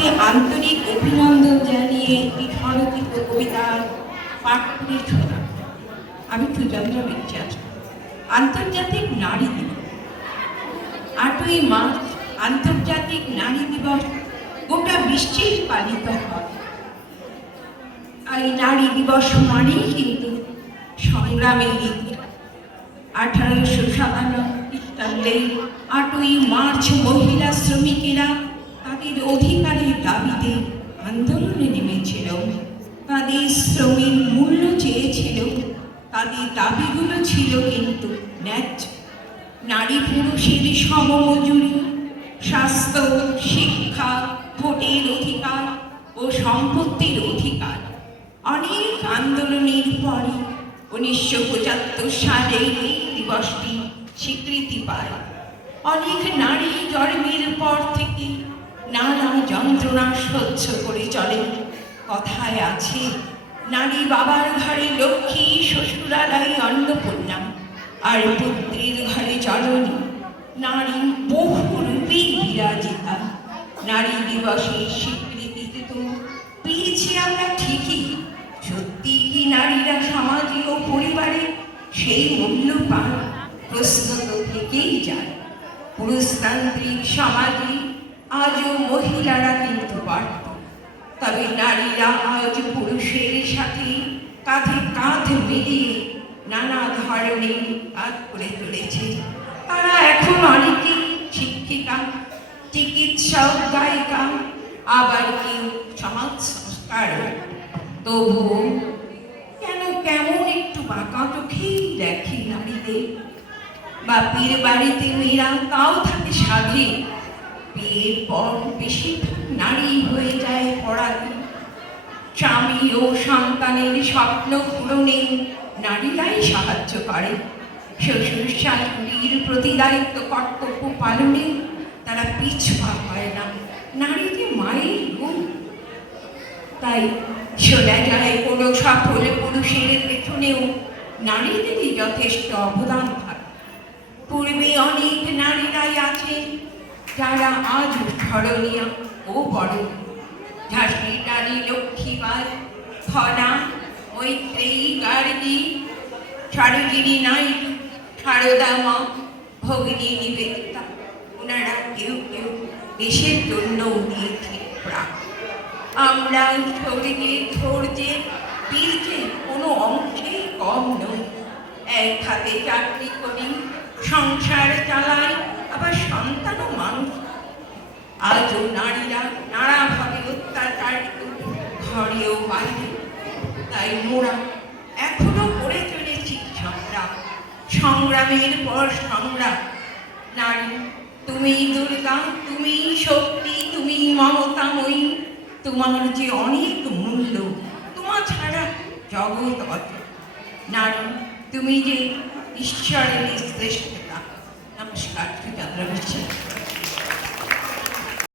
তাকে আন্তরিক অভিনন্দন জানিয়ে একটি স্বরচিত কবিতার পাঠ করে শোনাব। আমি সুচন্দ্রা বিশ্বাস। আন্তর্জাতিক নারী দিবস। 8ই মার্চ আন্তর্জাতিক নারী দিবস গোটা বিশ্বেই পালিত হয়। এই নারী দিবস মানেই কিন্তু সংগ্রামের ইতিহাস। 1857 খ্রিস্টাব্দে 8ই মার্চ মহিলা শ্রমিকেরা তাদের অধিকারের দাবিতে আন্দোলনে নেমেছিল। তাদের শ্রমের মূল্য চেয়েছিল, তাদের দাবিগুলো ছিল কিন্তু ন্যায্য। নারী পুরুষের সমমজুরি, স্বাস্থ্য, শিক্ষা, ভোটের অধিকার ও সম্পত্তির অধিকার। অনেক আন্দোলনের পরে 1975 সালে এই দিবসটি স্বীকৃতি পায়। অনেক নারী জন্মের পর থেকে নানা যন্ত্রণা সহ্য করে চলে। কথায় আছে, নারী বাবার ঘরে লক্ষ্মী, শ্বশুরালয়ে অন্নপূর্ণা, আর পুত্রের ঘরে জননী। নারী বহুরূপেই বিরাজিতা। নারী দিবসের স্বীকৃতিতে তো পেয়েছি আমরা ঠিকই। সত্যি কি নারীরা সমাজে ও পরিবারে সেই মূল্য পান? প্রশ্ন তো থেকেই যায়। পুরুষতান্ত্রিক সমাজে আজও মহিলারা কিন্তু পারত, তবে নারীরা আজ পুরুষের সাথে কাঁধে কাঁধ মিলিয়ে নানা ধরনের কাজ করে চলেছে। তারা এখন অনেকেই শিক্ষিকা, চিকিৎসক, গায়িকা, আবার কেউ সমাজ সংস্কারক। তবুও কেন কেমন একটু বাঁকা চোখেই দেখি নারীদের। বাপের বাড়িতে মেয়েরা তাও থাকে সাধে, বিয়ের পর বেশিরভাগ নারী হয়ে যায় পরাধীন। স্বামী ও সন্তানের স্বপ্ন পূরণে নারীরাই সাহায্য করে। শ্বশুর শাশুড়ির প্রতি দায়িত্ব কর্তব্য পালনে তারা পিছপা হয় না। নারী যে মায়ের গুণ। তাই শোনা যায় কোনো সফল পুরুষের পেছনেও নারীদেরই যথেষ্ট অবদান থাকে। পূর্বে অনেক নারীরাই আছে যারা আজ স্মরণীয় ও বড়। ঝাঁসির রানী লক্ষ্মীবাই, ফনা, মৈত্রেয়ী, গার্গী, সরোজিনী নাইডু, সারদা মা, ভগিনী নিবেদিতা, ওনারা কেউ কেউ দেশের জন্য দিয়েছে প্রাণ। আমরা ধৈর্যে বীর্যে কোনো অংশেই কম নই। এক হাতে চাকরি করি, সংসার চালাই, আবার সন্তানও মানুষ। আজও নারীরা নানাভাবে অত্যাচারিত, ঘরেও বাইরে। তাই মোরা এখনো করে চলেছি সংগ্রাম, সংগ্রামের পর সংগ্রাম। নারী তুমি দুর্গা, তুমি শক্তি, তুমি মমতাময়ী। তোমার যে অনেক মূল্য, তোমার ছাড়া জগৎ অচল। নারী তুমি যে ঈশ্বরের শ্রেষ্ঠতা। নমস্কার, সুচন্দ্রা বিশ্বাস।